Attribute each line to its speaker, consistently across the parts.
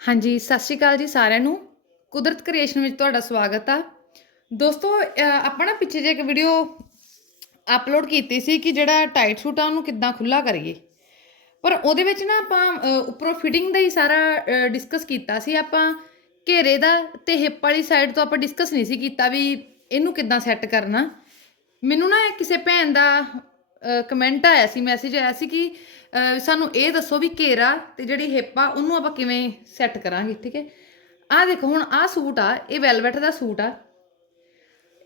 Speaker 1: ਹਾਂਜੀ, ਸਤਿ ਸ਼੍ਰੀ ਅਕਾਲ ਜੀ ਸਾਰਿਆਂ ਨੂੰ। ਕੁਦਰਤ ਕ੍ਰੀਏਸ਼ਨ ਵਿੱਚ ਤੁਹਾਡਾ ਸਵਾਗਤ ਆ। ਦੋਸਤੋ ਆਪਾਂ ਨਾ ਪਿੱਛੇ ਜੇ ਇੱਕ ਵੀਡੀਓ ਅਪਲੋਡ ਕੀਤੀ ਸੀ ਕਿ ਜਿਹੜਾ ਟਾਈਟ ਸੂਟ ਆ, ਉਹਨੂੰ ਕਿੱਦਾਂ ਖੁੱਲਾ ਕਰੀਏ। ਪਰ ਉਹਦੇ ਵਿੱਚ ਨਾ ਆਪਾਂ ਉੱਪਰੋਂ ਫਿਟਿੰਗ ਦਾ ਹੀ ਸਾਰਾ ਡਿਸਕਸ ਕੀਤਾ ਸੀ। ਆਪਾਂ ਘੇਰੇ ਦਾ ਤੇ ਹਿੱਪ ਵਾਲੀ ਸਾਈਡ ਤੋਂ ਆਪਾਂ ਡਿਸਕਸ ਨਹੀਂ ਸੀ ਕੀਤਾ ਵੀ ਇਹਨੂੰ ਕਿੱਦਾਂ ਸੈੱਟ ਕਰਨਾ। ਮੈਨੂੰ ਨਾ ਕਿਸੇ ਭੈਣ ਦਾ ਕਮੈਂਟ ਆਇਆ ਸੀ ਮੈਸੇਜ ਆਇਆ ਸੀ ਕਿ ਸਾਨੂੰ ਇਹ ਦੱਸੋ ਵੀ ਘੇਰਾ ਤੇ ਜਿਹੜੀ ਹਿੱਪ ਆ, ਉਹਨੂੰ ਆਪਾਂ ਕਿਵੇਂ ਸੈੱਟ ਕਰਾਂਗੇ, ਠੀਕ ਹੈ? ਆਹ ਦੇਖੋ, ਹੁਣ ਆਹ ਸੂਟ ਆ, ਇਹ ਵੈਲਵਟ ਦਾ ਸੂਟ ਆ।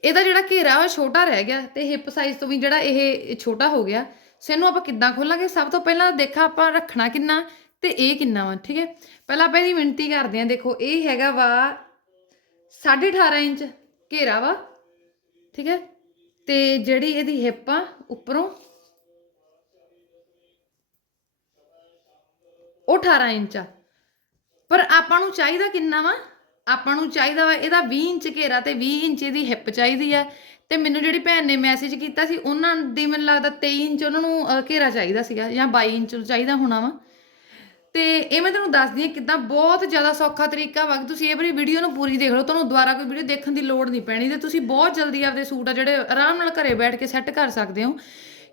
Speaker 1: ਇਹਦਾ ਜਿਹੜਾ ਘੇਰਾ ਉਹ ਛੋਟਾ ਰਹਿ ਗਿਆ ਤੇ ਹਿੱਪ ਸਾਈਜ਼ ਤੋਂ ਵੀ ਜਿਹੜਾ ਇਹ ਛੋਟਾ ਹੋ ਗਿਆ। ਸੋ ਇਹਨੂੰ ਆਪਾਂ ਕਿੱਦਾਂ ਖੋਲਾਂਗੇ? ਸਭ ਤੋਂ ਪਹਿਲਾਂ ਦੇਖਾ ਆਪਾਂ ਰੱਖਣਾ ਕਿੰਨਾ ਤੇ ਇਹ ਕਿੰਨਾ ਵਾ, ਠੀਕ ਹੈ? ਪਹਿਲਾਂ ਆਪਾਂ ਇਹਦੀ ਮਿਣਤੀ ਕਰਦੇ ਹਾਂ, ਦੇਖੋ, ਇਹ ਹੈਗਾ ਵਾ 18.5 ਇੰਚ ਘੇਰਾ ਵਾ, ਠੀਕ ਹੈ? ਤੇ ਜਿਹੜੀ ਇਹਦੀ ਹਿੱਪ ਆ ਉੱਪਰੋਂ, ਉਹ 18 ਇੰਚ ਆ। ਪਰ ਆਪਾਂ ਨੂੰ ਚਾਹੀਦਾ ਕਿੰਨਾ ਵਾ? ਆਪਾਂ ਨੂੰ ਚਾਹੀਦਾ ਵਾ ਇਹਦਾ 20 ਇੰਚ ਘੇਰਾ ਤੇ 20 ਇੰਚ ਇਹਦੀ ਹਿੱਪ ਚਾਹੀਦੀ ਆ। ਤੇ ਮੈਨੂੰ ਜਿਹੜੀ ਭੈਣ ਨੇ ਮੈਸੇਜ ਕੀਤਾ ਸੀ, ਉਹਨਾਂ ਦੀ ਮੈਨੂੰ ਲੱਗਦਾ 23 ਇੰਚ ਉਹਨਾਂ ਨੂੰ ਘੇਰਾ ਚਾਹੀਦਾ ਸੀਗਾ ਜਾਂ 22 ਇੰਚ ਚਾਹੀਦਾ ਹੋਣਾ ਵਾ। ਤੇ ਇਹ ਮੈਂ ਤੁਹਾਨੂੰ ਦੱਸਦੀ ਹਾਂ ਕਿਦਾਂ ਬਹੁਤ ਜ਼ਿਆਦਾ ਸੌਖਾ ਤਰੀਕਾ ਵਾ ਕਿ ਤੁਸੀਂ ਇਹ ਵਾਰੀ ਵੀਡੀਓ ਨੂੰ ਪੂਰੀ ਦੇਖ ਲਓ, ਤੁਹਾਨੂੰ ਦੁਬਾਰਾ ਕੋਈ ਵੀਡੀਓ ਦੇਖਣ ਦੀ ਲੋੜ ਨਹੀਂ ਪੈਣੀ ਤੇ ਤੁਸੀਂ ਬਹੁਤ ਜਲਦੀ ਆਪਦੇ ਸੂਟ ਆ ਜਿਹੜੇ ਆਰਾਮ ਨਾਲ ਘਰੇ ਬੈਠ ਕੇ ਸੈੱਟ ਕਰ ਸਕਦੇ ਹੋ।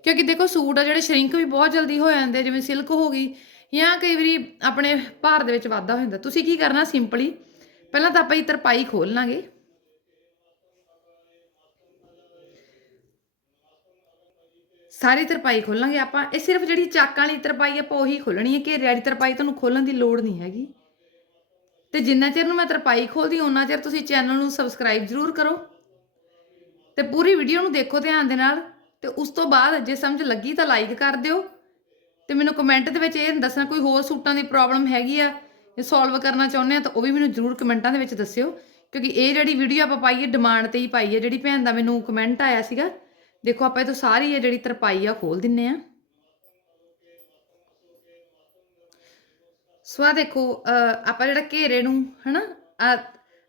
Speaker 1: ਕਿਉਂਕਿ ਦੇਖੋ ਸੂਟ ਆ ਜਿਹੜੇ ਸ਼ਰਿੰਕ ਵੀ ਬਹੁਤ ਜਲਦੀ ਹੋ ਜਾਂਦੇ ਜਿਵੇਂ ਸਿਲਕ ਹੋ ਗਈ ਜਾਂ ਕਈ ਵਾਰੀ ਆਪਣੇ ਭਾਰ ਦੇ ਵਿੱਚ ਵਾਧਾ ਹੋ ਜਾਂਦਾ। ਤੁਸੀਂ ਕੀ ਕਰਨਾ ਸਿੰਪਲੀ ਪਹਿਲਾਂ ਤਾਂ ਆਪਾਂ ਇਹ ਤਰਪਾਈ ਖੋਲ ਲਾਂਗੇ। ਸਾਰੀ ਤਰਪਾਈ ਖੋਲਾਂਗੇ ਆਪਾਂ। ਇਹ ਸਿਰਫ ਜਿਹੜੀ ਚਾਕਾਂ ਵਾਲੀ ਤਰਪਾਈ ਆਪਾਂ ਉਹੀ ਖੋਲਣੀ ਹੈ ਘੇਰੇ ਵਾਲੀ ਤਰਪਾਈ ਤੁਹਾਨੂੰ ਖੋਲਣ ਦੀ ਲੋੜ ਨਹੀਂ ਹੈਗੀ। ਤੇ ਜਿੰਨਾ ਚਿਰ ਨੂੰ ਮੈਂ ਤਰਪਾਈ ਖੋਲਦੀ ਉਹਨਾਂ ਚਿਰ ਤੁਸੀਂ ਚੈਨਲ ਨੂੰ ਸਬਸਕ੍ਰਾਈਬ ਜ਼ਰੂਰ ਕਰੋ। ਤੇ ਪੂਰੀ ਵੀਡੀਓ ਨੂੰ ਦੇਖੋ ਧਿਆਨ ਦੇ ਨਾਲ। ਤੇ ਉਸ ਤੋਂ ਬਾਅਦ ਜੇ ਸਮਝ ਲੱਗੀ ਤਾਂ ਲਾਈਕ ਕਰ ਦਿਓ। ਤੇ ਮੈਨੂੰ ਕਮੈਂਟ ਦੇ ਵਿੱਚ ਇਹ ਦੱਸਣਾ, ਕੋਈ ਹੋਰ ਸੂਟਾਂ ਦੀ ਪ੍ਰੋਬਲਮ ਹੈਗੀ ਆ ਇਹ ਸੋਲਵ ਕਰਨਾ ਚਾਹੁੰਦੇ ਆ, ਤਾਂ ਉਹ ਵੀ ਮੈਨੂੰ ਜ਼ਰੂਰ ਕਮੈਂਟਾਂ ਦੇ ਵਿੱਚ ਦੱਸਿਓ। ਕਿਉਂਕਿ ਇਹ ਜਿਹੜੀ ਵੀਡੀਓ ਆਪਾਂ ਪਾਈ ਹੈ ਡਿਮਾਂਡ ਤੇ ਹੀ ਪਾਈ ਹੈ। ਜਿਹੜੀ ਭੈਣ ਦਾ ਮੈਨੂੰ ਕਮੈਂਟ ਆਇਆ ਸੀਗਾ ਦੇਖੋ, ਆਪਾਂ ਇਹ ਤੋਂ ਸਾਰੀ ਇਹ ਜਿਹੜੀ ਤਰਪਾਈ ਆ, ਖੋਲ ਦਿੰਨੇ ਆ। ਸੋ ਆਹ ਦੇਖੋ ਆਪਾਂ ਜਿਹੜਾ ਘੇਰੇ ਨੂੰ, ਹਨਾ ਆ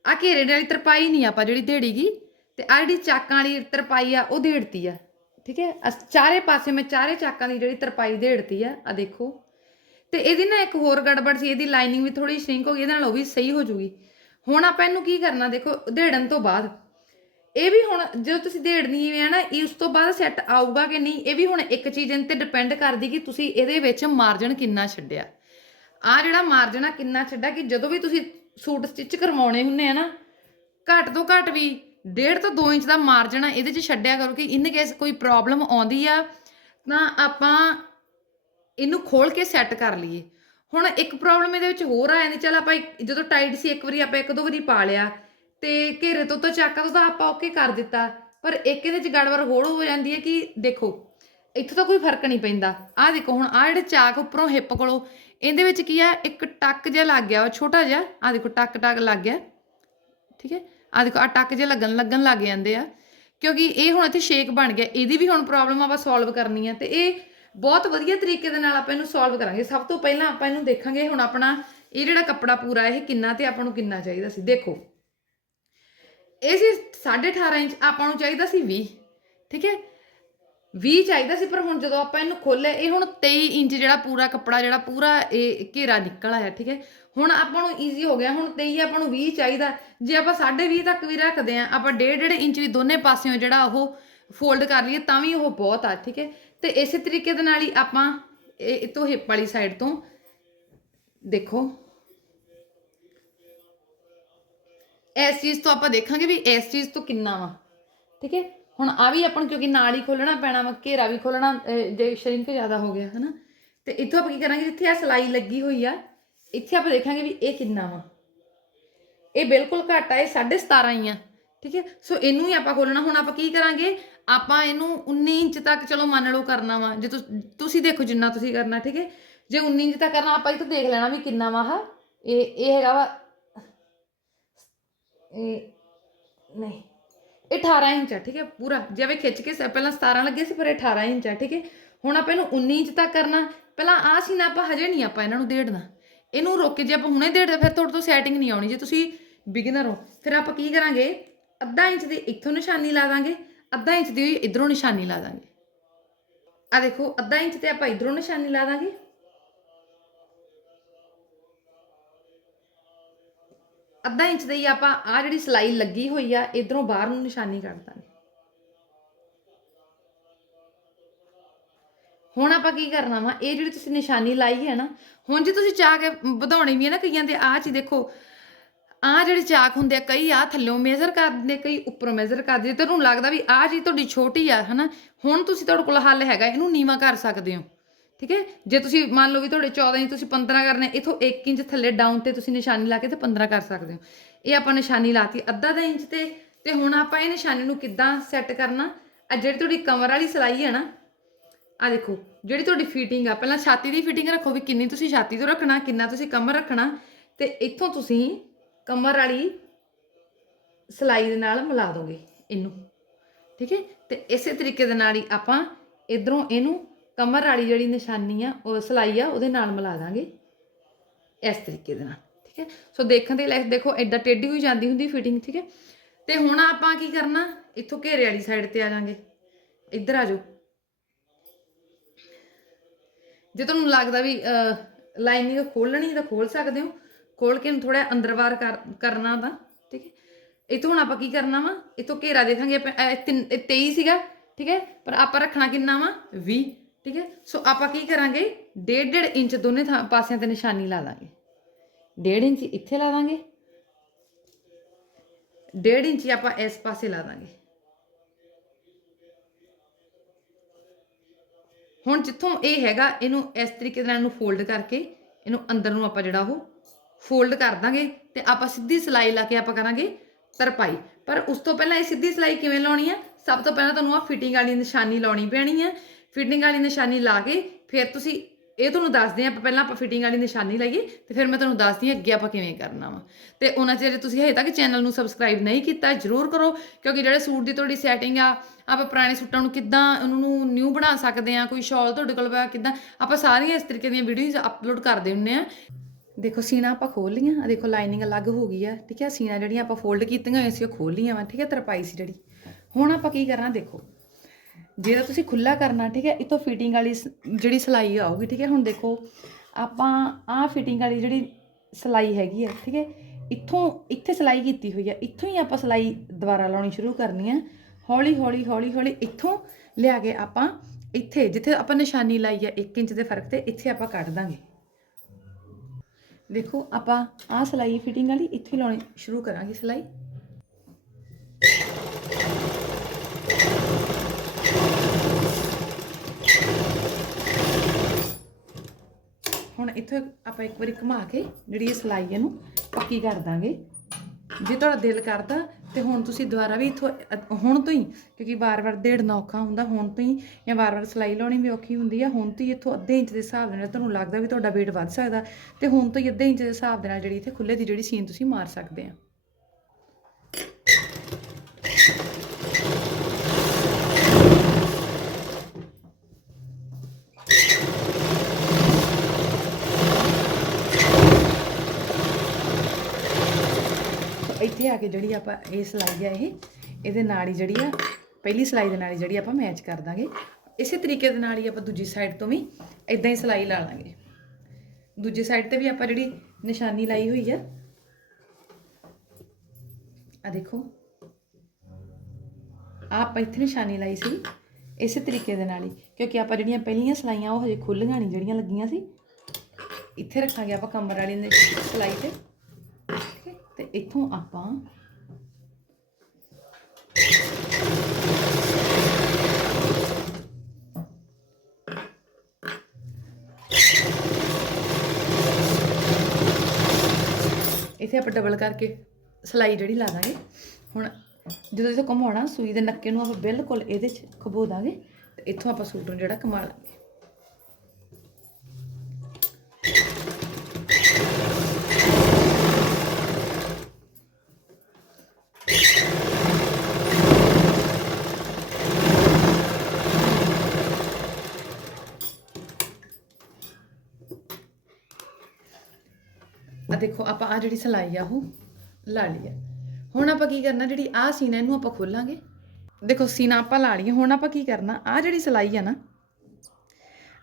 Speaker 1: ਆ ਘੇਰੇ ਵਾਲੀ ਤਰਪਾਈ ਨਹੀਂ ਆਪਾਂ ਜਿਹੜੀ ਢੇੜੀਗੀ ਤੇ ਆ ਜਿਹੜੀ ਚਾਕਾਂ ਵਾਲੀ ਤਰਪਾਈ ਆ, ਉਹ ਢੇੜਤੀ ਆ, ਠੀਕ ਹੈ? ਅਸ- ਚਾਰੇ ਪਾਸੇ ਮੈਂ ਚਾਰੇ ਚਾਕਾਂ ਦੀ ਜਿਹੜੀ ਤਰਪਾਈ ਢੇੜਤੀ ਆ ਆ ਦੇਖੋ। ਤੇ ਇਹਦੀ ਨਾ ਇੱਕ ਹੋਰ ਗੜਬੜ ਸੀ, ਇਹਦੀ ਲਾਈਨਿੰਗ ਵੀ ਥੋੜੀ ਸ਼ਰਿੰਕ ਹੋ ਗਈ, ਇਹਦੇ ਨਾਲ ਉਹ ਵੀ ਸਹੀ ਹੋ ਜੂਗੀ। ਹੁਣ ਆਪਾਂ ਇਹਨੂੰ ਕੀ ਕਰਨਾ, ਦੇਖੋ ਢੇੜਨ ਤੋਂ ਬਾਅਦ ਇਹ ਵੀ ਹੁਣ ਜਦੋਂ ਤੁਸੀਂ ਦੇੜਨੀ ਹੈ ਨਾ, ਇਹ ਉਸ ਤੋਂ ਬਾਅਦ ਸੈੱਟ ਆਊਗਾ ਕਿ ਨਹੀਂ, ਇਹ ਵੀ ਹੁਣ ਇੱਕ ਚੀਜ਼ ਇਹਨਾਂ ਤੇ ਡਿਪੈਂਡ ਕਰਦੀ ਕਿ ਤੁਸੀਂ ਇਹਦੇ ਵਿੱਚ ਮਾਰਜਨ ਕਿੰਨਾ ਛੱਡਿਆ। ਆ ਜਿਹੜਾ ਮਾਰਜਨ ਆ, ਕਿੰਨਾ ਛੱਡਿਆ ਕਿ ਜਦੋਂ ਵੀ ਤੁਸੀਂ ਸੂਟ ਸਟਿਚ ਕਰਵਾਉਣੇ ਹੁੰਨੇ ਆ ਨਾ, ਘੱਟ ਤੋਂ ਘੱਟ ਵੀ 1.5 ਤੋਂ 2 ਇੰਚ ਦਾ ਮਾਰਜਨ ਆ, ਇਹਦੇ 'ਚ ਛੱਡਿਆ ਕਰੋ ਕਿ ਇਨ ਕੇਸ ਕੋਈ ਪ੍ਰੋਬਲਮ ਆਉਂਦੀ ਆ, ਤਾਂ ਆਪਾਂ ਇਹਨੂੰ ਖੋਲ ਕੇ ਸੈੱਟ ਕਰ ਲਈਏ। ਹੁਣ ਇੱਕ ਪ੍ਰੋਬਲਮ ਇਹਦੇ ਵਿੱਚ ਹੋਰ ਆ ਜਾਂਦੀ ਚਲ ਆਪਾਂ ਜਦੋਂ ਟਾਈਟ ਸੀ, ਇੱਕ ਵਾਰੀ ਆਪਾਂ ਇੱਕ ਦੋ ਵਾਰੀ ਪਾ ਲਿਆ। ਤੇ ਘੇਰੇ ਤੋਂ ਤਾਂ ਚਾਕਾ ਤੋਂ ਤਾਂ ਆਪਾਂ ਓਕੇ ਕਰ ਦਿੱਤਾ। ਪਰ ਇੱਕ ਇਹਦੇ ਚ ਗੜਬੜ ਹੋਰ ਹੋ ਜਾਂਦੀ ਹੈ ਕਿ ਦੇਖੋ, ਇੱਥੋਂ ਤਾਂ ਕੋਈ ਫ਼ਰਕ ਨਹੀਂ ਪੈਂਦਾ। ਆਹ ਦੇਖੋ, ਹੁਣ ਆਹ ਜਿਹੜੇ ਚਾਕ ਉੱਪਰੋਂ ਹਿੱਪ ਕੋਲੋਂ, ਇਹਦੇ ਵਿੱਚ ਕੀ ਆ? ਇੱਕ ਟੱਕ ਜਿਹਾ ਲੱਗ ਗਿਆ ਉਹ ਛੋਟਾ ਜਿਹਾ। ਆਹ ਦੇਖੋ, ਟੱਕ ਟੱਕ ਲੱਗ ਗਿਆ। ਠੀਕ ਹੈ? ਆਹ ਦੇਖੋ ਆ ਟੱਕ ਜਿਹਾ ਲੱਗਣ ਲੱਗਣ ਲੱਗ ਜਾਂਦੇ ਆ। ਕਿਉਂਕਿ ਇਹ ਹੁਣ ਇੱਥੇ ਸ਼ੇਕ ਬਣ ਗਿਆ। ਇਹਦੀ ਵੀ ਹੁਣ ਪ੍ਰੋਬਲਮ ਆਪਾਂ ਸੋਲਵ ਕਰਨੀ ਹੈ ਤੇ ਇਹ ਬਹੁਤ ਵਧੀਆ ਤਰੀਕੇ ਦੇ ਨਾਲ ਆਪਾਂ ਇਹਨੂੰ ਸੋਲਵ ਕਰਾਂਗੇ। ਸਭ ਤੋਂ ਪਹਿਲਾਂ ਆਪਾਂ ਇਹਨੂੰ ਦੇਖਾਂਗੇ। ਹੁਣ ਆਪਣਾ ਇਹ ਜਿਹੜਾ ਕੱਪੜਾ ਪੂਰਾ, ਇਹ ਕਿੰਨਾ ਤੇ ਆਪਾਂ ਨੂੰ ਕਿੰਨਾ ਚਾਹੀਦਾ ਸੀ। ਦੇਖੋ ਇਹ ਸੀ 18.5 ਇੰਚ, ਆਪਾਂ ਨੂੰ ਚਾਹੀਦਾ ਸੀ 20 ਠੀਕ ਹੈ? 20 ਚਾਹੀਦਾ ਸੀ, ਪਰ ਹੁਣ ਜਦੋਂ ਆਪਾਂ ਇਹਨੂੰ ਖੋਲੇ ਇਹ ਹੁਣ 23 ਇੰਚ ਜਿਹੜਾ ਪੂਰਾ ਕੱਪੜਾ, ਜਿਹੜਾ ਪੂਰਾ ਇਹ ਘੇਰਾ ਨਿਕਲ ਆਇਆ ਠੀਕ ਹੈ? ਹੁਣ ਆਪਾਂ ਨੂੰ ਈਜ਼ੀ ਹੋ ਗਿਆ, ਹੁਣ 23 ਆਪਾਂ ਨੂੰ 20 ਚਾਹੀਦਾ। ਜੇ ਆਪਾਂ 20.5 ਤੱਕ ਵੀ ਰੱਖਦੇ ਆ ਆਪਾਂ 1.5 ਇੰਚ ਵੀ ਦੋਨੇ ਪਾਸਿਓਂ ਜਿਹੜਾ ਉਹ ਫੋਲਡ ਕਰ ਲਈਏ, ਤਾਂ ਵੀ ਉਹ ਬਹੁਤ ਆ, ਠੀਕ ਹੈ? ਤੇ ਇਸੇ ਤਰੀਕੇ ਦੇ ਨਾਲ ਹੀ ਆਪਾਂ ਇਹ ਤੋਂ ਹਿੱਪ ਵਾਲੀ ਸਾਈਡ ਤੋਂ ਦੇਖੋ। ਇਸ ਚੀਜ਼ ਤੋਂ ਆਪਾਂ ਦੇਖਾਂਗੇ ਵੀ ਇਸ ਚੀਜ਼ ਤੋਂ ਕਿੰਨਾ ਵਾ। ਠੀਕ ਹੈ? ਹੁਣ ਆ ਵੀ ਆਪਾਂ ਨੂੰ ਕਿਉਂਕਿ ਨਾਲ ਹੀ ਖੋਲਣਾ ਪੈਣਾ ਵਾ, ਘੇਰਾ ਵੀ ਖੋਲਣਾ ਜੇ ਸ਼ਰਿੰਕ ਜ਼ਿਆਦਾ ਹੋ ਗਿਆ, ਹਨਾ? ਤੇ ਇੱਥੋਂ ਆਪਾਂ ਕੀ ਕਰਾਂਗੇ, ਜਿੱਥੇ ਆ ਸਲਾਈ ਲੱਗੀ ਹੋਈ ਆ, ਇੱਥੇ ਆਪਾਂ ਦੇਖਾਂਗੇ ਵੀ ਇਹ ਕਿੰਨਾ ਵਾ। ਇਹ ਬਿਲਕੁਲ ਘੱਟ ਆ, ਇਹ 17.5 ਹੀ ਆ। ਠੀਕ ਹੈ? ਸੋ ਇਹਨੂੰ ਹੀ ਆਪਾਂ ਖੋਲਣਾ ਹੁਣ ਆਪਾਂ ਕੀ ਕਰਾਂਗੇ, ਆਪਾਂ ਇਹਨੂੰ 19 ਇੰਚ ਤੱਕ ਚਲੋ ਮੰਨ ਲਓ ਕਰਨਾ ਵਾ। ਜੇ ਤੁਸੀਂ ਦੇਖੋ ਜਿੰਨਾ ਤੁਸੀਂ ਕਰਨਾ, ਠੀਕ ਹੈ? ਜੇ 19 ਇੰਚ ਤੱਕ ਕਰਨਾ, ਆਪਾਂ ਇੱਥੇ ਦੇਖ ਲੈਣਾ ਵੀ ਕਿੰਨਾ ਵਾ ਆਹ। ਇਹ ਇਹ ਹੈਗਾ ਵਾ ਇਹ ਨਹੀਂ। ਇਹ 18 ਇੰਚ ਆ, ਠੀਕ ਹੈ, ਪੂਰਾ। ਜਿਵੇਂ ਖਿੱਚ ਕੇ ਸ- ਪਹਿਲਾਂ 17 ਲੱਗੇ ਸੀ ਪਰ ਇਹ 18 ਇੰਚ ਆ, ਠੀਕ ਹੈ। ਹੁਣ ਆਪਾਂ ਇਹਨੂੰ 19 ਇੰਚ ਤੱਕ ਕਰਨਾ। ਪਹਿਲਾਂ ਆ ਸੀ ਨਾ ਆਪਾਂ ਹਜੇ ਨਹੀਂ ਆਪਾਂ ਇਹਨਾਂ ਨੂੰ ਦੇੜਨਾ। ਇਹਨੂੰ ਰੋਕ ਕੇ ਜੇ ਆਪਾਂ ਹੁਣੇ ਦੇੜਦੇ, ਫਿਰ ਤੁਹਾਡੇ ਤੋਂ ਸੈਟਿੰਗ ਨਹੀਂ ਆਉਣੀ। ਜੇ ਤੁਸੀਂ ਬਿਗਨਰ ਹੋ, ਫਿਰ ਆਪਾਂ ਕੀ ਕਰਾਂਗੇ? ਅੱਧਾ ਇੰਚ ਦੀ ਇੱਥੋਂ ਨਿਸ਼ਾਨੀ ਲਾ ਦਾਂਗੇ, ਅੱਧਾ ਇੰਚ ਦੀ ਇਧਰੋਂ ਨਿਸ਼ਾਨੀ ਲਾ ਦਾਂਗੇ। ਆ ਦੇਖੋ, ਅੱਧਾ ਇੰਚ ਤੇ ਆਪਾਂ ਇਧਰੋਂ ਨਿਸ਼ਾਨੀ ਲਾ ਦਾਂਗੇ। ਅੱਧਾ ਇੰਚ ਦੀ ਆਪਾਂ ਆ ਜਿਹੜੀ ਸਲਾਈ ਲੱਗੀ ਹੋਈ ਆ, ਇਧਰੋਂ ਬਾਹਰ ਨੂੰ ਨਿਸ਼ਾਨੀ ਕੱਢ ਦਾਂਗੇ। ਹੁਣ ਆਪਾਂ ਕੀ ਕਰਨਾ ਵਾ, ਇਹ ਜਿਹੜੀ ਤੁਸੀਂ ਨਿਸ਼ਾਨੀ ਲਾਈ ਹੈ ਨਾ, ਹੁਣ ਜੇ ਤੁਸੀਂ ਚਾਹ ਕੇ ਵਧਾਉਣੀ ਵੀ ਹੈ ਨਾ ਕਈਆਂ ਦੇ, ਆਹ ਚ ਦੇਖੋ, ਆਹ ਜਿਹੜੇ ਚਾਕ ਹੁੰਦੇ ਆ, ਕਈ ਆ ਥੱਲਿਓਂ ਮੇਜ਼ਰ ਕਰਦੇ ਕਈ ਉੱਪਰੋਂ ਮੇਜ਼ਰ ਕਰਦੇ ਦਿੰਦੇ, ਤੇ ਤੁਹਾਨੂੰ ਲੱਗਦਾ ਵੀ ਆਹ ਚੀਜ਼ ਤੁਹਾਡੀ ਛੋਟੀ ਆ, ਹਨਾ? ਹੁਣ ਤੁਸੀਂ ਤੁਹਾਡੇ ਕੋਲ ਹੱਲ ਹੈਗਾ, ਇਹਨੂੰ ਨੀਵਾ ਕਰ ਸਕਦੇ ਹੋ। ਠੀਕ ਹੈ? ਜੇ ਤੁਸੀਂ ਮੰਨ ਲਓ ਵੀ ਤੁਹਾਡੇ 14 ਇੰਚ ਤੁਸੀਂ 15 ਕਰਨਾ, ਇਥੋਂ 1 ਇੰਚ ਥੱਲੇ ਡਾਊਨ ਤੇ ਤੁਸੀਂ ਨਿਸ਼ਾਨੀ ਲਾ ਕੇ ਤੇ 15 ਕਰ ਸਕਦੇ ਹੋ। ਇਹ ਆਪਾਂ ਨਿਸ਼ਾਨੀ ਲਾਤੀ ਅੱਧਾ ਦਾ ਇੰਚ ਤੇ ਤੇ ਹੁਣ ਆਪਾਂ ਇਹ ਨਿਸ਼ਾਨੀ ਨੂੰ ਕਿੱਦਾਂ ਸੈੱਟ ਕਰਨਾ? ਆ ਜਿਹੜੀ ਤੁਹਾਡੀ ਕਮਰ ਵਾਲੀ ਸਲਾਈ ਹੈ ਨਾ ਆ ਦੇਖੋ, ਜਿਹੜੀ ਤੁਹਾਡੀ ਫਿਟਿੰਗ ਆ, ਪਹਿਲਾਂ ਛਾਤੀ ਦੀ ਫਿਟਿੰਗ ਰੱਖੋ ਵੀ ਕਿੰਨੀ ਤੁਸੀਂ ਛਾਤੀ ਤੋਂ ਰੱਖਣਾ, ਕਿੰਨਾ ਤੁਸੀਂ ਕਮਰ ਰੱਖਣਾ, ਤੇ ਇੱਥੋਂ ਤੁਸੀਂ ਕਮਰ ਵਾਲੀ ਸਲਾਈ ਦੇ ਨਾਲ ਮਿਲਾ ਦੋਗੇ ਇਹਨੂੰ। ਠੀਕ ਹੈ? ਤੇ ਇਸੇ ਤਰੀਕੇ ਦੇ ਨਾਲ ਹੀ ਆਪਾਂ ਇਧਰੋਂ ਇਹਨੂੰ ਕਮਰ ਵਾਲੀ ਜਿਹੜੀ ਨਿਸ਼ਾਨੀ ਆ, ਉਹ ਸਲਾਈ ਆ, ਉਹਦੇ ਨਾਲ ਮਿਲਾ ਦਾਂਗੇ ਇਸ ਤਰੀਕੇ ਦੇ ਨਾਲ, ਠੀਕ ਹੈ? ਸੋ ਦੇਖਣ ਦੇ ਲਈ ਦੇਖੋ ਐਡਾ ਟੇਢੀ ਹੋਈ ਜਾਂਦੀ ਹੁੰਦੀ ਫਿਟਿੰਗ ਠੀਕ ਹੈ? ਤੇ ਹੁਣ ਆਪਾਂ ਕੀ ਕਰਨਾ? ਇੱਥੋਂ ਘੇਰੇ ਵਾਲੀ ਸਾਈਡ ਤੇ ਆ ਜਾਾਂਗੇ। ਇੱਧਰ ਆ ਜਾਓ। ਜੇ ਤੁਹਾਨੂੰ ਲੱਗਦਾ ਵੀ ਲਾਈਨਿੰਗ ਖੋਲਣੀ ਤਾਂ ਖੋਲ ਸਕਦੇ ਹੋ। ਖੋਲ ਕੇ ਥੋੜਾ ਅੰਦਰਵਾਰ ਕਰ, ਕਰਨਾ ਤਾਂ ਠੀਕ ਹੈ? ਇਥੋਂ ਹੁਣ ਆਪਾਂ ਕੀ ਕਰਨਾ ਵਾ? ਇਥੋਂ ਘੇਰਾ ਦੇਖਾਂਗੇ, ਆਪਾਂ ਤਿੰਨ- ਇਹ 23 ਸੀਗਾ, ਠੀਕ ਹੈ? ਪਰ ਆਪਾਂ ਰੱਖਣਾ ਕਿੰਨਾ ਵਾ? 20 ਠੀਕ ਹੈ? ਸੋ ਆਪਾਂ ਕੀ ਕਰਾਂਗੇ? 1.5 ਇੰਚ ਦੋਨੇ ਥਾਂ ਪਾਸਿਆਂ ਤੇ ਨਿਸ਼ਾਨੀ ਲਾ ਦਾਂਗੇ। 1.5 ਇੰਚ ਇੱਥੇ ਲਾ ਦਾਂਗੇ। 1.5 ਇੰਚ ਆਪਾਂ ਇਸ ਪਾਸੇ ਲਾ ਦਾਂਗੇ। ਹੁਣ ਜਿੱਥੋਂ ਇਹ ਹੈਗਾ, ਇਹਨੂੰ ਇਸ ਤਰੀਕੇ ਦੇ ਨਾਲ ਇਹਨੂੰ ਫੋਲਡ ਕਰਕੇ, ਇਹਨੂੰ ਅੰਦਰ ਨੂੰ ਆਪਾਂ ਜਿਹੜਾ ਉਹ ਫੋਲਡ ਕਰ ਦਾਂਗੇ ਤੇ ਆਪਾਂ ਸਿੱਧੀ ਸਲਾਈ ਲਾ ਕੇ ਆਪਾਂ ਕਰਾਂਗੇ ਤਰਪਾਈ। ਪਰ ਉਸ ਤੋਂ ਪਹਿਲਾਂ ਇਹ ਸਿੱਧੀ ਸਲਾਈ ਕਿਵੇਂ ਲਾਉਣੀ ਆ? ਸਭ ਤੋਂ ਪਹਿਲਾਂ ਤੁਹਾਨੂੰ ਆ ਫਿਟਿੰਗ ਵਾਲੀ ਨਿਸ਼ਾਨੀ ਲਾਉਣੀ ਪੈਣੀ ਆ। ਫਿਟਿੰਗ ਵਾਲੀ ਨਿਸ਼ਾਨੀ ਲਾ ਕੇ ਫਿਰ ਤੁਸੀਂ ਇਹ ਤੁਹਾਨੂੰ ਦੱਸਦੇ ਆ ਆਪਾਂ, ਪਹਿਲਾਂ ਆਪਾਂ ਫਿਟਿੰਗ ਵਾਲੀ ਨਿਸ਼ਾਨੀ ਲਾਈਏ ਤੇ ਫਿਰ ਮੈਂ ਤੁਹਾਨੂੰ ਦੱਸਦੀ ਹਾਂ ਅੱਗੇ ਆਪਾਂ ਕਿਵੇਂ ਕਰਨਾ ਵਾ। ਤੇ ਉਹਨਾਂ ਚਿਰ ਤੁਸੀਂ ਹਜੇ ਤੱਕ ਚੈਨਲ ਨੂੰ ਸਬਸਕ੍ਰਾਈਬ ਨਹੀਂ ਕੀਤਾ, ਜਰੂਰ ਕਰੋ, ਕਿਉਂਕਿ ਜਿਹੜੇ ਸੂਟ ਦੀ ਤੁਹਾਡੀ ਸੈਟਿੰਗ ਆ, ਆਪਾਂ ਪੁਰਾਣੇ ਸੂਟਾਂ ਨੂੰ ਕਿੱਦਾਂ ਉਹਨਾਂ ਨੂੰ ਨਿਊ ਬਣਾ ਸਕਦੇ ਆ ਕੋਈ ਸ਼ਾਲ ਤੁਹਾਡੇ ਕੋਲ ਪਿਆ ਕਿੱਦਾਂ, ਆਪਾਂ ਸਾਰੀਆਂ ਇਸ ਤਰੀਕੇ ਦੀਆਂ ਵੀਡੀਓਜ਼ ਅਪਲੋਡ ਕਰਦੇ ਹੁੰਨੇ ਆ ਦੇਖੋ ਸੀਨਾ ਆਪਾਂ ਖੋਲ ਲੀਆਂ ਆ ਦੇਖੋ ਲਾਈਨਿੰਗ ਅਲੱਗ ਹੋ ਗਈ ਆ, ਠੀਕ ਹੈ ਸੀਨਾ ਜਿਹੜੀਆਂ ਆਪਾਂ ਫੋਲਡ ਕੀਤੀਆਂ ਹੋਈਆਂ ਸੀ ਉਹ ਖੋਲ ਲੀਆਂ ਵਾ, ਠੀਕ ਹੈ ਤਰਪਾਈ ਸੀ ਜਿਹੜੀ। ਹੁਣ ਆਪਾਂ ਕੀ ਕਰਨਾ ਦੇਖੋ ਜੇ ਤੁਸੀਂ ਖੁੱਲਾ ਕਰਨਾ, ਠੀਕ ਹੈ ਇਤੋਂ ਫਿਟਿੰਗ ਵਾਲੀ ਸ- ਜਿਹੜੀ ਸਲਾਈ ਆਊਗੀ ਠੀਕ ਹੈ, ਹੁਣ ਦੇਖੋ, ਆਪਾਂ ਆਹ ਫਿਟਿੰਗ ਵਾਲੀ ਜਿਹੜੀ ਸਲਾਈ ਹੈਗੀ ਹੈ ਠੀਕ ਹੈ, ਇੱਥੋਂ, ਇੱਥੇ ਸਲਾਈ ਕੀਤੀ ਹੋਈ ਹੈ ਇੱਥੋਂ ਹੀ ਆਪਾਂ ਸਲਾਈ ਦੁਬਾਰਾ ਲਾਉਣੀ ਸ਼ੁਰੂ ਕਰਨੀ ਹੈ ਹੌਲੀ ਹੌਲੀ ਹੌਲੀ ਹੌਲੀ ਇੱਥੋਂ ਲਿਆ ਕੇ ਆਪਾਂ ਇੱਥੇ, ਜਿੱਥੇ ਆਪਾਂ ਨਿਸ਼ਾਨੀ ਲਾਈ ਹੈ 1 ਇੰਚ ਦੇ ਫ਼ਰਕ ਤੇ, ਇੱਥੇ ਆਪਾਂ ਕੱਢ ਦਾਂਗੇ। ਦੇਖੋ, ਆਪਾਂ ਆਹ ਸਲਾਈ ਫਿਟਿੰਗ ਵਾਲੀ ਇੱਥੇ ਹੀ ਲਾਉਣੀ ਸ਼ੁਰੂ ਕਰਾਂਗੇ ਸਲਾਈ। ਹੁਣ ਇੱਥੋਂ ਆਪਾਂ ਇੱਕ ਵਾਰੀ ਘੁਮਾ ਕੇ ਜਿਹੜੀ ਇਹ ਸਲਾਈ ਇਹਨੂੰ ਪੱਕੀ ਕਰ ਦਾਂਗੇ। ਜੇ ਤੁਹਾਡਾ ਦਿਲ ਕਰਦਾ ਤੇ ਹੁਣ ਤੁਸੀਂ ਦੁਬਾਰਾ ਵੀ ਇਥੋਂ ਹੁਣ ਤੋਂ ਹੀ, ਕਿਉਂਕਿ ਵਾਰ-ਵਾਰ ਦੇੜਨਾ ਔਖਾ ਹੁੰਦਾ, ਹੁਣ ਤੋਂ ਹੀ ਜਾਂ ਵਾਰ-ਵਾਰ ਸਲਾਈ ਲਾਉਣੀ ਵੀ ਔਖੀ ਹੁੰਦੀ ਆ, ਹੁਣ ਤੋਂ ਹੀ ਇਥੋਂ ਅੱਧੇ ਇੰਚ ਦੇ ਹਿਸਾਬ ਦੇ ਨਾਲ ਤੁਹਾਨੂੰ ਲੱਗਦਾ ਵੀ ਤੁਹਾਡਾ weight ਵੱਧ ਸਕਦਾ ਤੇ ਹੁਣ ਤੋਂ ਹੀ ਅੱਧੇ ਇੰਚ ਦੇ ਹਿਸਾਬ ਦੇ ਨਾਲ ਜਿਹੜੀ ਇੱਥੇ ਖੁੱਲੇ ਦੀ ਜਿਹੜੀ ਸੀਨ ਤੁਸੀਂ ਮਾਰ ਸਕਦੇ ਆ। ਸੋ ਕੇ ਜਿਹੜੀ ਆਪਾਂ ਇਹ ਸਲਾਈ ਆ ਇਹ, ਇਹਦੇ ਨਾਲ ਹੀ ਜਿਹੜੀ ਆ, ਪਹਿਲੀ ਸਲਾਈ ਦੇ ਨਾਲ ਹੀ ਜਿਹੜੀ ਆਪਾਂ ਮੈਚ ਕਰ ਦਾਂਗੇ। ਇਸੇ ਤਰੀਕੇ ਦੇ ਨਾਲ ਹੀ ਆਪਾਂ ਦੂਜੀ ਸਾਈਡ ਤੋਂ ਵੀ ਇਦਾਂ ਹੀ ਸਲਾਈ ਲਾ ਲਾਂਗੇ। ਦੂਜੀ ਸਾਈਡ ਤੇ ਵੀ ਆਪਾਂ ਜਿਹੜੀ ਨਿਸ਼ਾਨੀ ਲਾਈ ਹੋਈ ਆ ਆ ਦੇਖੋ। ਆਪਾਂ ਇੱਥੇ ਨਿਸ਼ਾਨੀ ਲਾਈ ਸੀ, ਇਸੇ ਤਰੀਕੇ ਦੇ ਨਾਲ ਹੀ, ਕਿਉਂਕਿ ਆਪਾਂ ਜਿਹੜੀਆਂ ਪਹਿਲੀਆਂ ਸਲਾਈਆਂ ਉਹ ਹਜੇ ਖੁੱਲੀਆਂ ਨਹੀਂ ਜਿਹੜੀਆਂ ਲੱਗੀਆਂ ਸੀ, ਇੱਥੇ ਰੱਖਾਂਗੇ ਆਪਾਂ ਕਮਰ ਵਾਲੀ ਨੇ, ਸਲਾਈ ਤੇ। ਇੱਥੋਂ ਆਪਾਂ ਇੱਥੇ ਆਪਾਂ ਡਬਲ ਕਰਕੇ ਸਲਾਈ ਜਿਹੜੀ ਲਾ ਦਾਂਗੇ। ਹੁਣ ਜਦੋਂ ਇਸੇ ਘੁਮਾਉਣਾ, ਸੂਈ ਦੇ ਨੱਕੇ ਨੂੰ ਆਪਾਂ ਬਿਲਕੁਲ ਇਹਦੇ 'ਚ ਖਬੋ ਦਾਂਗੇ ਤੇ ਇੱਥੋਂ ਆਪਾਂ ਸੂਟ ਨੂੰ ਜਿਹੜਾ ਕਮਾ ਦੇਖੋ, ਆਪਾਂ ਆ ਜਿਹੜੀ ਸਲਾਈ ਆ, ਉਹ ਲਾ ਲਈ ਆ। ਹੁਣ ਆਪਾਂ ਕੀ ਕਰਨਾ, ਜਿਹੜੀ ਆ ਸੀਨਾ ਇਹਨੂੰ ਆਪਾਂ ਖੋਲਾਂਗੇ। ਦੇਖੋ, ਸੀਨਾ ਆਪਾਂ ਲਾ ਲਈ ਹੁਣ ਆਪਾਂ ਕੀ ਕਰਨਾ ਆ ਜਿਹੜੀ ਸਲਾਈ ਆ ਨਾ,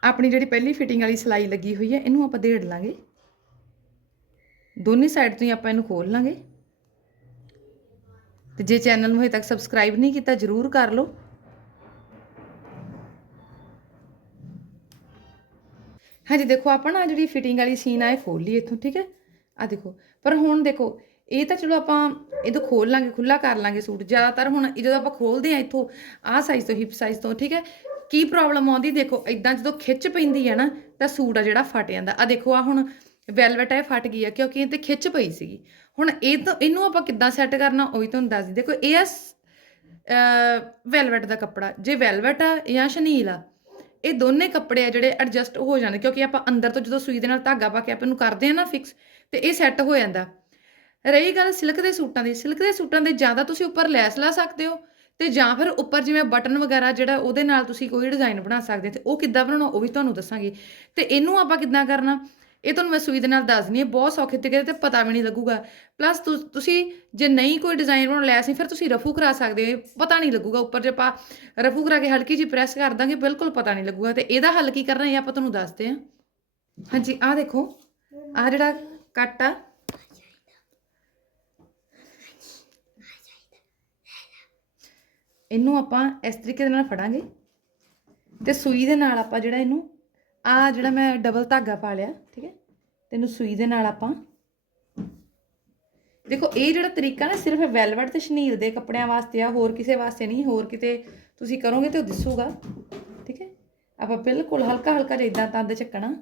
Speaker 1: ਆਪਣੀ ਜਿਹੜੀ ਪਹਿਲੀ ਫਿਟਿੰਗ ਵਾਲੀ ਸਲਾਈ ਲੱਗੀ ਹੋਈ ਹੈ ਇਹਨੂੰ ਆਪਾਂ ਦੇੜ ਲਾਂਗੇ। ਦੋਨੇ ਸਾਈਡ ਤੋਂ ਹੀ ਆਪਾਂ ਇਹਨੂੰ ਖੋਲ ਲਾਂਗੇ। ਤੇ ਜੇ ਚੈਨਲ ਨੂੰ ਹਜੇ ਤੱਕ ਸਬਸਕ੍ਰਾਈਬ ਨਹੀਂ ਕੀਤਾ, ਜਰੂਰ ਕਰ ਲਓ। ਹਾਂਜੀ, ਦੇਖੋ, ਆਪਾਂ ਨਾ ਜਿਹੜੀ ਫਿਟਿੰਗ ਵਾਲੀ ਸੀਨ ਆ, ਇਹ ਖੋਲ ਲਈ ਇੱਥੋਂ, ਠੀਕ ਹੈ? ਆ ਦੇਖੋ, ਪਰ ਹੁਣ ਦੇਖੋ, ਇਹ ਤਾਂ ਚਲੋ ਆਪਾਂ ਇਹਦੋਂ ਖੋਲ ਲਾਂਗੇ ਖੁੱਲਾ ਕਰ ਲਾਂਗੇ ਸੂਟ ਜ਼ਿਆਦਾਤਰ ਹੁਣ ਇਹ ਜਦੋਂ ਆਪਾਂ ਖੋਲਦੇ ਆ ਇੱਥੋਂ, ਆਹ ਸਾਈਜ਼ ਤੋਂ ਹਿਪ ਸਾਈਜ਼ ਤੋਂ, ਠੀਕ ਹੈ, ਕੀ ਪ੍ਰੋਬਲਮ ਆਉਂਦੀ ਦੇਖੋ ਇਦਾਂ ਜਦੋਂ ਖਿੱਚ ਪੈਂਦੀ ਹੈ ਨਾ, ਤਾਂ ਸੂਟ ਆ ਜਿਹੜਾ ਫਟ ਜਾਂਦਾ। ਆ ਦੇਖੋ ਆ ਹੁਣ ਵੈਲਵਟ ਹੈ ਫਟ ਗਈ ਆ ਕਿਉਂਕਿ ਇਹ ਤੇ ਖਿੱਚ ਪਈ ਸੀਗੀ। ਹੁਣ ਇਹ ਤੋਂ, ਇਹਨੂੰ ਆਪਾਂ ਕਿੱਦਾਂ ਸੈੱਟ ਕਰਨਾ, ਉਹ ਵੀ ਤੁਹਾਨੂੰ ਦੱਸ ਦੇਖੋ, ਇਹ ਆ ਵੈਲਵਟ ਦਾ ਕੱਪੜਾ। ਜੇ ਵੈਲਵਟ ਆ ਜਾਂ ਸ਼ਨੀਲ ਆ, ਇਹ ਦੋਨੇ ਕੱਪੜੇ ਆ ਜਿਹੜੇ ਐਡਜਸਟ ਹੋ ਜਾਂਦੇ, ਕਿਉਂਕਿ ਆਪਾਂ ਅੰਦਰ ਤੋਂ ਜਦੋਂ ਸੂਈ ਦੇ ਨਾਲ ਧਾਗਾ ਪਾ ਕੇ ਆਪਾਂ ਨੂੰ ਕਰਦੇ ਆ ਨਾ ਫਿਕਸ ਤੇ ਇਹ ਸੈੱਟ ਹੋ ਜਾਂਦਾ। ਰਹੀ ਗੱਲ ਸਿਲਕ ਦੇ ਸੂਟਾਂ ਦੀ, ਸਿਲਕ ਦੇ ਸੂਟਾਂ ਦੇ ਜ਼ਿਆਦਾ ਤੁਸੀਂ ਉੱਪਰ ਲੈਸ ਲਾ ਸਕਦੇ ਹੋ ਤੇ ਜਾਂ ਫਿਰ ਉੱਪਰ ਜਿਵੇਂ ਬਟਨ ਵਗੈਰਾ ਜਿਹੜਾ ਉਹਦੇ ਨਾਲ ਤੁਸੀਂ ਕੋਈ ਡਿਜ਼ਾਈਨ ਬਣਾ ਸਕਦੇ ਤੇ ਉਹ ਕਿੱਦਾਂ ਬਣਾਉਣਾ ਉਹ ਵੀ ਤੁਹਾਨੂੰ ਦੱਸਾਂਗੇ। ਤੇ ਇਹਨੂੰ ਆਪਾਂ ਕਿੱਦਾਂ ਕਰਨਾ? ਇਹ ਤੁਹਾਨੂੰ ਮੈਂ ਸੂਈ ਦੇ ਨਾਲ ਦੱਸ ਦਿੰਦੀ ਹਾਂ ਬਹੁਤ ਸੌਖੇ ਤਰੀਕੇ ਤੇ ਪਤਾ ਵੀ ਨਹੀਂ ਲੱਗੂਗਾ। ਪਲੱਸ ਤੁਸੀਂ ਜੇ ਨਹੀਂ ਕੋਈ ਡਿਜ਼ਾਈਨ ਬਣਾਉਣਾ ਲੈਸ ਸੀ ਫਿਰ ਤੁਸੀਂ ਰਫੂ ਕਰਾ ਸਕਦੇ ਹੋ ਪਤਾ ਨਹੀਂ ਲੱਗੂਗਾ। ਉੱਪਰ ਜੇ ਆਪਾਂ ਰਫੂ ਕਰਾ ਕੇ ਹਲਕੀ ਜਿਹੀ ਪ੍ਰੈਸ ਕਰ ਦਾਂਗੇ, ਬਿਲਕੁਲ ਪਤਾ ਨਹੀਂ ਲੱਗੂਗਾ। ਤੇ ਇਹਦਾ ਹੱਲ ਕੀ ਕਰਨਾ ਇਹ ਆਪਾਂ ਤੁਹਾਨੂੰ ਦੱਸਦੇ ਹਾਂ। ਹਾਂਜੀ, ਆਹ ਦੇਖੋ, ਆਹ ਜਿਹੜਾ ਕੱਟ ਆ। ਇਹਨੂੰ ਆਪਾਂ ਇਸ ਤਰੀਕੇ ਦੇ ਨਾਲ ਫੜਾਂਗੇ ਤੇ ਸੂਈ ਦੇ ਨਾਲ ਆਪਾਂ ਜਿਹੜਾ ਇਹਨੂੰ, ਆ ਜਿਹੜਾ ਮੈਂ ਡਬਲ ਧਾਗਾ ਪਾ ਲਿਆ, ਠੀਕ ਹੈ? ਤੇ ਇਹਨੂੰ ਸੂਈ ਦੇ ਨਾਲ ਆਪਾਂ, ਦੇਖੋ ਇਹ ਜਿਹੜਾ ਤਰੀਕਾ ਨਾ ਸਿਰਫ ਵੈਲਵਟ ਤੇ ਸ਼ਨੀਲ ਦੇ ਕੱਪੜਿਆਂ ਵਾਸਤੇ ਆ, ਹੋਰ ਕਿਸੇ ਵਾਸਤੇ ਨਹੀਂ, ਹੋਰ ਕਿਤੇ ਤੁਸੀਂ ਕਰੋਗੇ ਤੇ ਉਹ ਦਿਸੂਗਾ, ਠੀਕ ਹੈ? ਆਪਾਂ ਬਿਲਕੁਲ ਹਲਕਾ ਹਲਕਾ ਜਿਹਾ ਇਦਾਂ ਤੰਦ ਚੱਕਣਾ।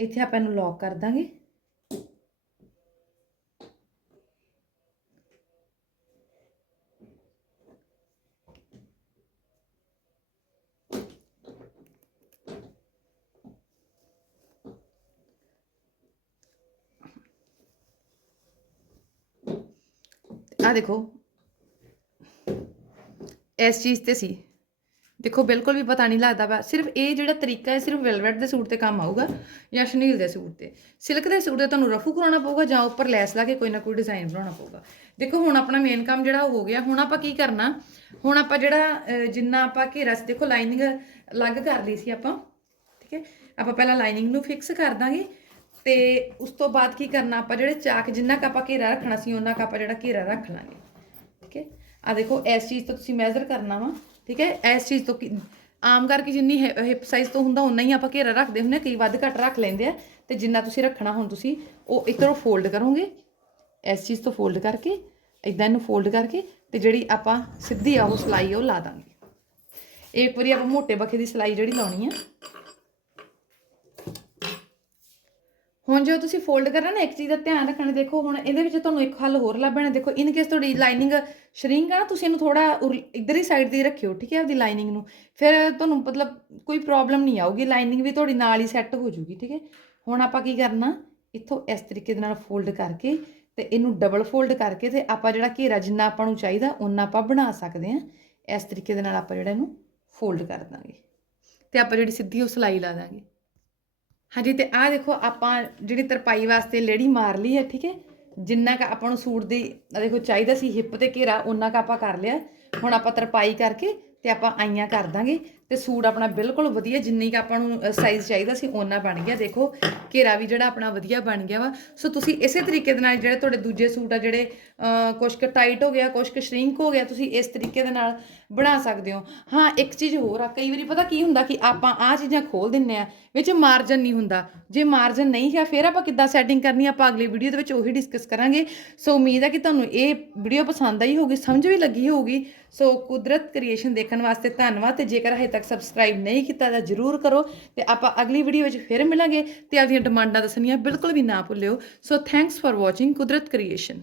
Speaker 1: ਇੱਥੇ ਆਪਾਂ ਇਹਨੂੰ ਲੌਕ ਕਰ ਦਾਂਗੇ। ਆ ਦੇਖੋ ਇਸ ਚੀਜ਼ ਤੇ ਸੀ। ਦੇਖੋ, ਬਿਲਕੁਲ ਵੀ ਪਤਾ ਨਹੀਂ ਲੱਗਦਾ ਵਾ। ਸਿਰਫ ਇਹ ਜਿਹੜਾ ਤਰੀਕਾ ਹੈ, ਸਿਰਫ ਵੈਲਵਟ ਦੇ ਸੂਟ ਤੇ ਕੰਮ ਆਊਗਾ ਜਾਂ ਸ਼ਨੀਲ ਦੇ ਸੂਟ ਤੇ। ਸਿਲਕ ਦੇ ਸੂਟ ਤੇ ਤੁਹਾਨੂੰ ਰਫੂ ਕਰਾਉਣਾ ਪਊਗਾ ਜਾਂ ਉੱਪਰ ਲੈਸ ਲਾ ਕੇ ਕੋਈ ਨਾ ਕੋਈ ਡਿਜ਼ਾਈਨ ਬਣਾਉਣਾ ਪਊਗਾ। ਦੇਖੋ, ਹੁਣ ਆਪਣਾ ਮੇਨ ਕੰਮ ਜਿਹੜਾ ਉਹ ਹੋ ਗਿਆ। ਹੁਣ ਆਪਾਂ ਕੀ ਕਰਨਾ? ਹੁਣ ਆਪਾਂ ਜਿਹੜਾ ਜਿੰਨਾ ਆਪਾਂ ਘੇਰਾ ਸੀ, ਦੇਖੋ ਲਾਈਨਿੰਗ ਅਲੱਗ ਕਰ ਲਈ ਸੀ ਆਪਾਂ, ਠੀਕ ਹੈ? ਆਪਾਂ ਪਹਿਲਾਂ ਲਾਈਨਿੰਗ ਨੂੰ ਫਿਕਸ ਕਰ ਦਾਂਗੇ ਤੇ ਉਸ ਤੋਂ ਬਾਅਦ ਕੀ ਕਰਨਾ ਆਪਾਂ? ਜਿਹੜੇ ਚਾਕ ਜਿੰਨਾ ਕ ਆਪਾਂ ਘੇਰਾ ਰੱਖਣਾ ਸੀ, ਉਹਨਾਂ ਕ ਆਪਾਂ ਜਿਹੜਾ ਘੇਰਾ ਰੱਖ ਲਾਂਗੇ, ਠੀਕ ਹੈ? ਆ ਦੇਖੋ, ਇਸ ਚੀਜ਼ ਤੋਂ ਤੁਸੀਂ ਮੈਜ਼ਰ ਕਰਨਾ ਵਾ। ਠੀਕ ਹੈ? ਇਸ ਚੀਜ਼ ਤੋਂ ਕੀ- ਆਮ ਕਰਕੇ ਜਿੰਨੀ ਹਿਪ ਸਾਈਜ਼ ਤੋਂ ਹੁੰਦਾ ਉਨਾ ਹੀ ਆਪਾਂ ਘੇਰਾ ਰੱਖਦੇ ਹੁੰਦੇ ਹਾਂ। ਕਈ ਵੱਧ ਘੱਟ ਰੱਖ ਲੈਂਦੇ ਆ। ਤੇ ਜਿੰਨਾ ਤੁਸੀਂ ਰੱਖਣਾ ਹੁਣ ਤੁਸੀਂ, ਉਹ ਇੱਕ ਤਰ੍ਹਾਂ ਫੋਲਡ ਕਰੋਗੇ। ਇਸ ਚੀਜ਼ ਤੋਂ ਫੋਲਡ ਕਰਕੇ ਇਦਾਂ ਇਹਨੂੰ ਫੋਲਡ ਕਰਕੇ ਤੇ ਜਿਹੜੀ ਆਪਾਂ ਸਿੱਧੀ ਆ ਉਹ ਸਲਾਈ ਉਹ ਲਾ ਦਾਂਗੇ। ਇੱਕ ਵਾਰੀ ਆਪਾਂ ਮੋਟੇ ਬੱਖੇ ਦੀ ਸਲਾਈ ਜਿਹੜੀ ਲਾਉਣੀ ਆ ਹੁਣ ਜੋ ਤੁਸੀਂ ਫੋਲਡ ਕਰਨਾ ਨਾ, ਇੱਕ ਚੀਜ਼ ਦਾ ਧਿਆਨ ਰੱਖਣਾ, ਦੇਖੋ ਹੁਣ ਇਹਦੇ ਵਿੱਚ ਤੁਹਾਨੂੰ ਇੱਕ ਹੱਲ ਹੋਰ ਲੱਭਣਾ ਦੇਖੋ ਇਨ ਕੇਸ ਤੁਹਾਡੀ ਲਾਈਨਿੰਗ ਸ਼ਰਿੰਗ ਆ ਨਾ, ਤੁਸੀਂ ਇਹਨੂੰ ਥੋੜਾ ਇੱਧਰ ਹੀ ਸਾਈਡ ਦੀ ਰੱਖਿਓ, ਠੀਕ ਹੈ, ਆਪਦੀ ਲਾਈਨਿੰਗ ਨੂੰ। ਫਿਰ ਤੁਹਾਨੂੰ ਮਤਲਬ ਕੋਈ ਪ੍ਰੋਬਲਮ ਨਹੀਂ ਆਊਗੀ ਲਾਈਨਿੰਗ ਵੀ ਤੁਹਾਡੀ ਨਾਲ ਹੀ ਸੈੱਟ ਹੋ ਜੂਗੀ, ਠੀਕ ਹੈ। ਹੁਣ ਆਪਾਂ ਕੀ ਕਰਨਾ, ਇੱਥੋਂ ਇਸ ਤਰੀਕੇ ਦੇ ਨਾਲ ਫੋਲਡ ਕਰਕੇ ਤੇ ਇਹਨੂੰ ਡਬਲ ਫੋਲਡ ਕਰਕੇ ਤੇ ਆਪਾਂ ਜਿਹੜਾ ਘੇਰਾ ਜਿੰਨਾ ਆਪਾਂ ਨੂੰ ਚਾਹੀਦਾ ਉਹਨਾਂ ਆਪਾਂ ਬਣਾ ਸਕਦੇ ਹਾਂ। ਇਸ ਤਰੀਕੇ ਦੇ ਨਾਲ ਆਪਾਂ ਜਿਹੜਾ ਇਹਨੂੰ ਫੋਲਡ ਕਰ ਦਾਂਗੇ। ਤੇ ਆਪਾਂ ਜਿਹੜੀ ਸਿੱਧੀ ਉਹ ਸਲਾਈ ਲਾ ਦਾਂਗੇ। ਹਾਂਜੀ ਤੇ ਆਹ ਦੇਖੋ, ਆਪਾਂ ਜਿਹੜੀ ਤਰਪਾਈ ਵਾਸਤੇ ਲੇੜੀ ਮਾਰ ਲਈ ਹੈ, ਠੀਕ ਹੈ? ਜਿੰਨਾ ਕ ਆਪਾਂ ਨੂੰ ਸੂਟ ਦੀ, ਆਹ ਦੇਖੋ, ਚਾਹੀਦਾ ਸੀ, ਹਿੱਪ ਤੇ ਘੇਰਾ ਉਹਨਾਂ ਕ ਆਪਾਂ ਕਰ ਲਿਆ। ਹੁਣ ਆਪਾਂ ਤਰਪਾਈ ਕਰਕੇ ਤੇ ਆਪਾਂ ਆਈਆਂ ਕਰ ਦਾਂਗੇ। ਤੇ ਸੂਟ ਆਪਣਾ ਬਿਲਕੁਲ ਵਧੀਆ ਜਿੰਨੀ ਕ ਆਪਾਂ ਨੂੰ ਸਾਈਜ਼ ਚਾਹੀਦਾ ਸੀ ਓਨਾ ਬਣ ਗਿਆ। ਦੇਖੋ ਘੇਰਾ ਵੀ ਜਿਹੜਾ ਆਪਣਾ ਵਧੀਆ ਬਣ ਗਿਆ ਵਾ। ਸੋ ਤੁਸੀਂ ਇਸੇ ਤਰੀਕੇ ਦੇ ਨਾਲ ਜਿਹੜੇ ਤੁਹਾਡੇ ਦੂਜੇ ਸੂਟ ਆ ਜਿਹੜੇ ਅਹ, ਕੁਛ ਕੁ ਟਾਈਟ ਹੋ ਗਿਆ ਕੁਛ ਕੁ ਸ਼ਰਿੰਕ ਹੋ ਗਿਆ ਤੁਸੀਂ ਇਸ ਤਰੀਕੇ ਦੇ ਨਾਲ ਬਣਾ ਸਕਦੇ ਹੋ। ਹਾਂ ਇੱਕ ਚੀਜ਼ ਹੋਰ ਆ ਕਈ ਵਾਰੀ ਪਤਾ ਕੀ ਹੁੰਦਾ ਕਿ ਆਪਾਂ ਆਹ ਚੀਜ਼ਾਂ ਖੋਲ ਦਿੰਨੇ ਆ ਵਿੱਚ ਮਾਰਜਨ ਨਹੀਂ ਹੁੰਦਾ। ਜੇ ਮਾਰਜਨ ਨਹੀਂ ਹੈ ਫਿਰ ਆਪਾਂ ਕਿੱਦਾਂ ਸੈਟਿੰਗ ਕਰਨੀ ਆਪਾਂ ਅਗਲੀ ਵੀਡੀਓ ਦੇ ਵਿੱਚ ਉਹੀ ਡਿਸਕਸ ਕਰਾਂਗੇ। ਸੋ ਉਮੀਦ ਹੈ ਕਿ ਤੁਹਾਨੂੰ ਇਹ ਵੀਡੀਓ ਪਸੰਦ ਆਈ ਹੋਊਗੀ ਸਮਝ ਵੀ ਲੱਗੀ ਹੋਊਗੀ। ਸੋ ਕੁਦਰਤ ਕ੍ਰੀਏਸ਼ਨ ਦੇਖਣ ਵਾਸਤੇ ਧੰਨਵਾਦ ਤੇ ਜੇਕਰ ਹਜੇ ਤੱਕ ਸਬਸਕ੍ਰਾਈਬ ਨਹੀਂ ਕੀਤਾ ਤਾਂ ਜਰੂਰ ਕਰੋ ਤੇ ਆਪਾਂ ਅਗਲੀ ਵੀਡੀਓ ਵਿੱਚ ਫਿਰ ਮਿਲਾਂਗੇ ਤੇ ਆਪਦੀਆਂ ਡਿਮਾਂਡਾਂ ਦੱਸਣੀਆਂ ਬਿਲਕੁਲ ਵੀ ਨਾ ਭੁੱਲਿਓ। So thanks for watching Kudrat Creation